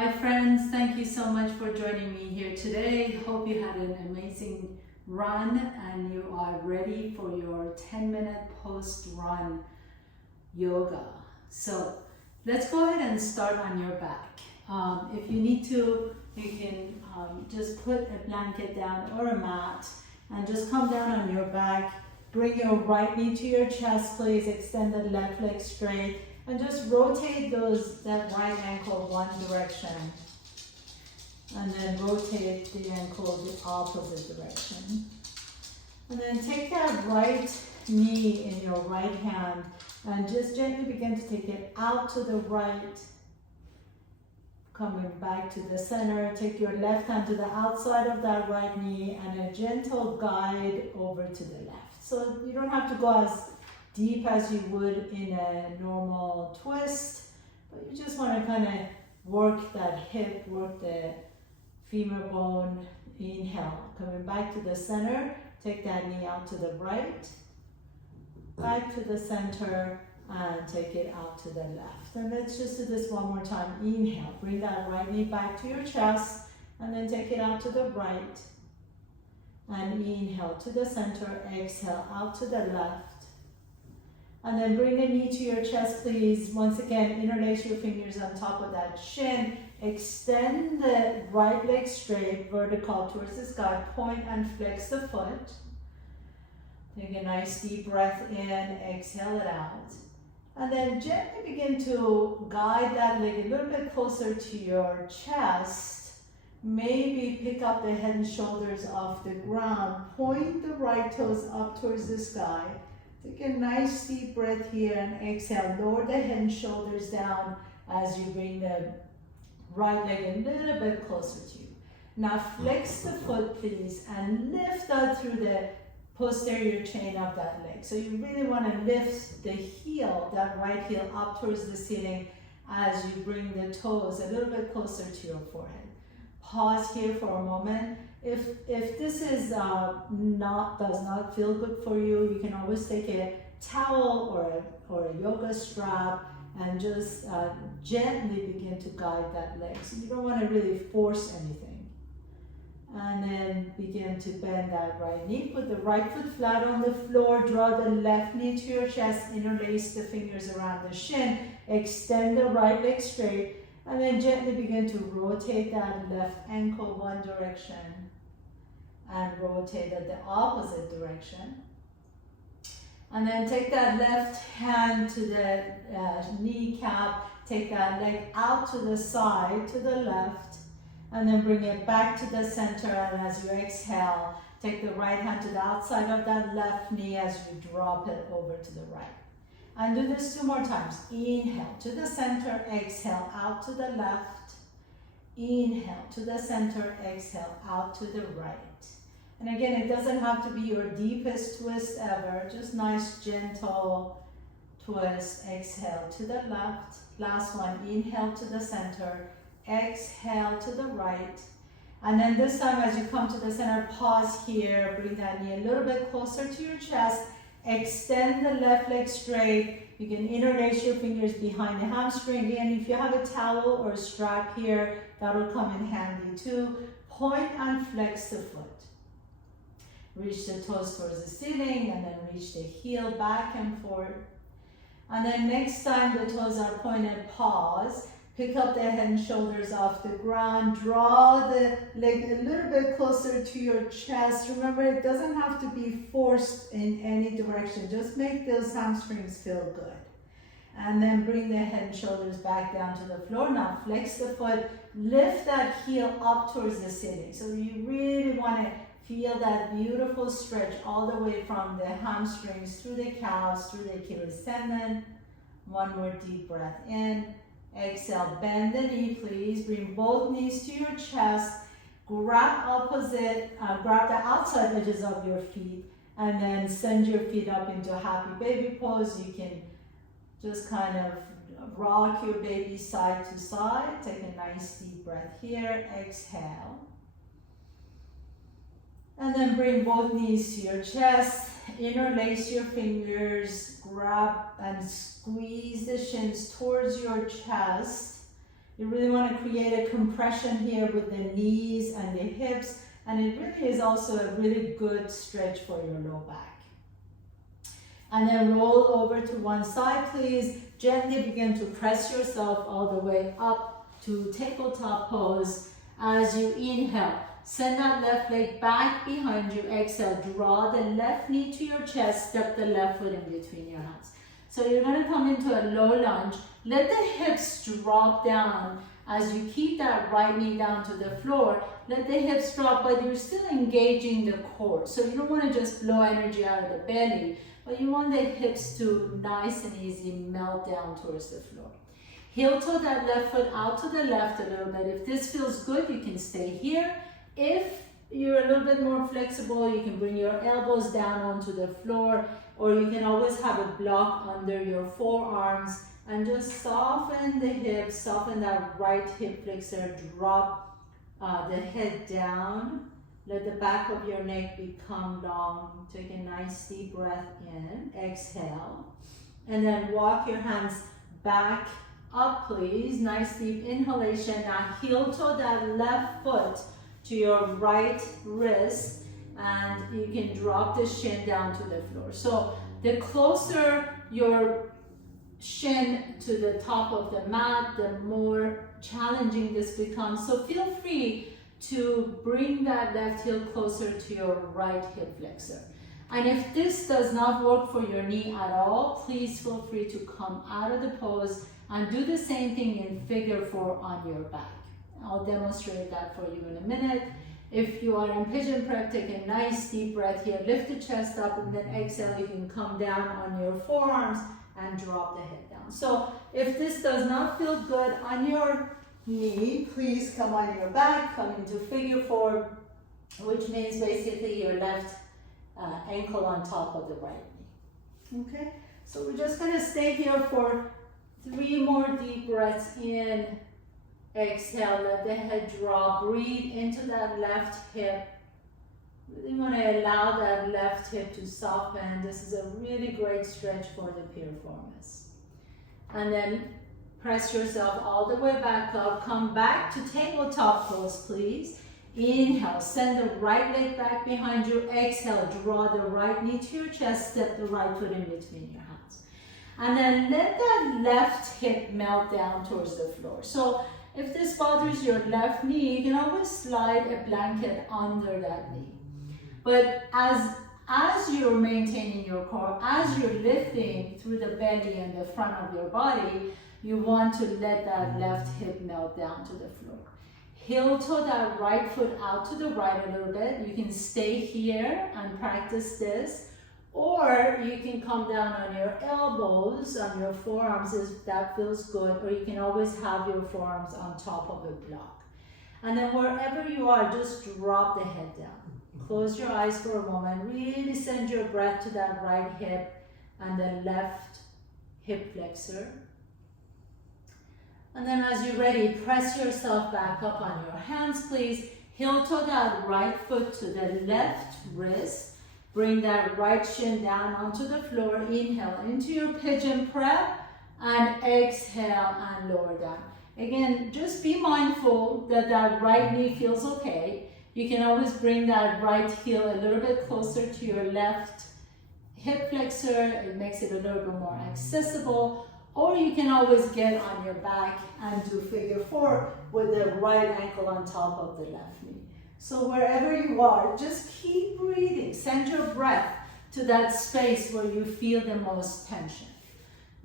Hi friends, thank you so much for joining me here today. Hope you had an amazing run and you are ready for your 10-minute post-run yoga. So let's go ahead and start on your back. If you need to, you can just put a blanket down or a mat and just come down on your back. Bring your right knee to your chest, please. Extend the left leg straight. And just rotate that right ankle one direction. And then rotate the ankle the opposite direction. And then take that right knee in your right hand and just gently begin to take it out to the right. Coming back to the center. Take your left hand to the outside of that right knee and a gentle guide over to the left. So you don't have to go as deep as you would in a normal twist, but you just want to kind of work that hip, work the femur bone. Inhale, coming back to the center, take that knee out to the right, back to the center, and take it out to the left. And let's just do this one more time. Inhale, bring that right knee back to your chest, and then take it out to the right. And inhale to the center, exhale out to the left. And then bring the knee to your chest, please. Once again, interlace your fingers on top of that shin. Extend the right leg straight, vertical towards the sky. Point and flex the foot. Take a nice deep breath in, exhale it out. And then gently begin to guide that leg a little bit closer to your chest. Maybe pick up the head and shoulders off the ground. Point the right toes up towards the sky. Take a nice deep breath here and exhale. Lower the head and shoulders down as you bring the right leg a little bit closer to you. Now flex the foot, please, and lift that through the posterior chain of that leg. So you really want to lift the heel, that right heel, up towards the ceiling as you bring the toes a little bit closer to your forehead. Pause here for a moment. If this is does not feel good for you, you can always take a towel or a yoga strap and just gently begin to guide that leg. So you don't want to really force anything. And then begin to bend that right knee. Put the right foot flat on the floor. Draw the left knee to your chest. Interlace the fingers around the shin. Extend the right leg straight. And then gently begin to rotate that left ankle one direction and rotate it the opposite direction. And then take that left hand to the kneecap, take that leg out to the side, to the left, and then bring it back to the center. And as you exhale, take the right hand to the outside of that left knee as you drop it over to the right. And do this 2 more times. Inhale to the center, exhale out to the left. Inhale to the center, exhale out to the right. And again, it doesn't have to be your deepest twist ever, just nice gentle twist. Exhale to the left. Last one, inhale to the center, exhale to the right. And then this time as you come to the center, pause here, bring that knee a little bit closer to your chest. Extend the left leg straight. You can interlace your fingers behind the hamstring. Again, if you have a towel or a strap here, that will come in handy too. Point and flex the foot. Reach the toes towards the ceiling and then reach the heel back and forth. And then next time the toes are pointed, pause. Pick up the head and shoulders off the ground. Draw the leg a little bit closer to your chest. Remember, it doesn't have to be forced in any direction. Just make those hamstrings feel good. And then bring the head and shoulders back down to the floor. Now flex the foot. Lift that heel up towards the ceiling. So you really want to feel that beautiful stretch all the way from the hamstrings through the calves, through the Achilles tendon. One more deep breath in. Exhale, bend the knee, please. Bring both knees to your chest. Grab grab the outside edges of your feet, and then send your feet up into happy baby pose. You can just kind of rock your baby side to side. Take a nice deep breath here. Exhale. And then bring both knees to your chest. Interlace your fingers. Grab and squeeze the shins towards your chest. You really want to create a compression here with the knees and the hips, and it really is also a really good stretch for your low back. And then roll over to one side, please. Gently begin to press yourself all the way up to tabletop pose. As you inhale, send that left leg back behind you. Exhale, draw the left knee to your chest, step the left foot in between your hands. So you're going to come into a low lunge. Let the hips drop down as you keep that right knee down to the floor. Let the hips drop, but you're still engaging the core. So you don't want to just blow energy out of the belly, but you want the hips to nice and easy melt down towards the floor. Heel toe that left foot out to the left a little bit. If this feels good, you can stay here. If you're a little bit more flexible, you can bring your elbows down onto the floor, or you can always have a block under your forearms and just soften the hips, soften that right hip flexor, drop the head down. Let the back of your neck become long. Take a nice deep breath in, exhale, and then walk your hands back up, please. Nice deep inhalation. Now heel toe that left foot to your right wrist, and you can drop the shin down to the floor. So the closer your shin to the top of the mat, the more challenging this becomes. So feel free to bring that left heel closer to your right hip flexor. And if this does not work for your knee at all, please feel free to come out of the pose and do the same thing in figure 4 on your back. I'll demonstrate that for you in a minute. If you are in pigeon prep, take a nice deep breath here, lift the chest up, and then exhale. You can come down on your forearms and drop the head down. So if this does not feel good on your knee, please come on your back, come into figure 4, which means basically your left ankle on top of the right knee. Okay, so we're just going to stay here for 3 more deep breaths in. Exhale, let the head drop, breathe into that left hip. Really want to allow that left hip to soften. This is a really great stretch for the piriformis. And then press yourself all the way back up. Come back to tabletop pose, please. Inhale, send the right leg back behind you. Exhale, draw the right knee to your chest, step the right foot in between your hands. And then let that left hip melt down towards the floor. So if this bothers your left knee, you can always slide a blanket under that knee. But as you're maintaining your core, as you're lifting through the belly and the front of your body, you want to let that left hip melt down to the floor. Heel toe that right foot out to the right a little bit. You can stay here and practice this, or you can come down on your elbows, on your forearms if that feels good, or you can always have your forearms on top of a block. And then wherever you are, just drop the head down. Close your eyes for a moment. Really send your breath to that right hip and the left hip flexor. And then as you're ready, press yourself back up on your hands, please. Heel toe that right foot to the left wrist. Bring that right shin down onto the floor. Inhale into your pigeon prep and exhale and lower down. Again, just be mindful that that right knee feels okay. You can always bring that right heel a little bit closer to your left hip flexor. It makes it a little bit more accessible. Or you can always get on your back and do figure 4 with the right ankle on top of the left knee. So wherever you are, just keep breathing. Send your breath to that space where you feel the most tension.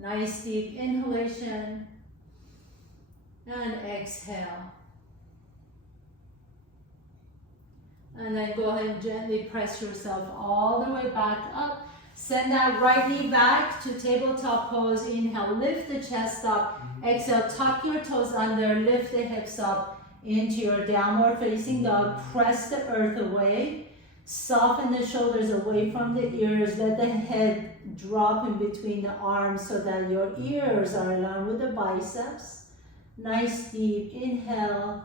Nice deep inhalation and exhale. And then go ahead and gently press yourself all the way back up. Send that right knee back to tabletop pose. Inhale, lift the chest up. Exhale, tuck your toes under, lift the hips up into your downward facing dog. Press the earth away. Soften the shoulders away from the ears. Let the head drop in between the arms so that your ears are aligned with the biceps. Nice deep inhale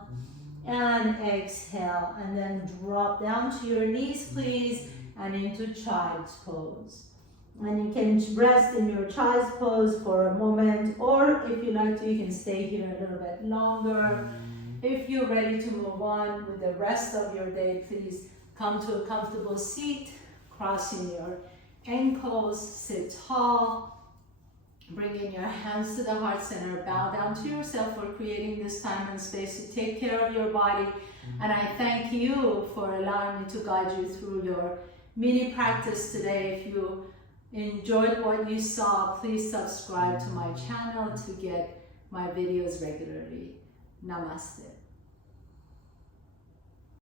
and exhale. And then drop down to your knees, please, and into child's pose. And you can rest in your child's pose for a moment, or if you like to, you can stay here a little bit longer. If you're ready to move on with the rest of your day, please come to a comfortable seat, crossing your ankles, sit tall, bringing your hands to the heart center, bow down to yourself for creating this time and space to take care of your body. And I thank you for allowing me to guide you through your mini practice today. If you enjoyed what you saw, please subscribe to my channel to get my videos regularly. Namaste.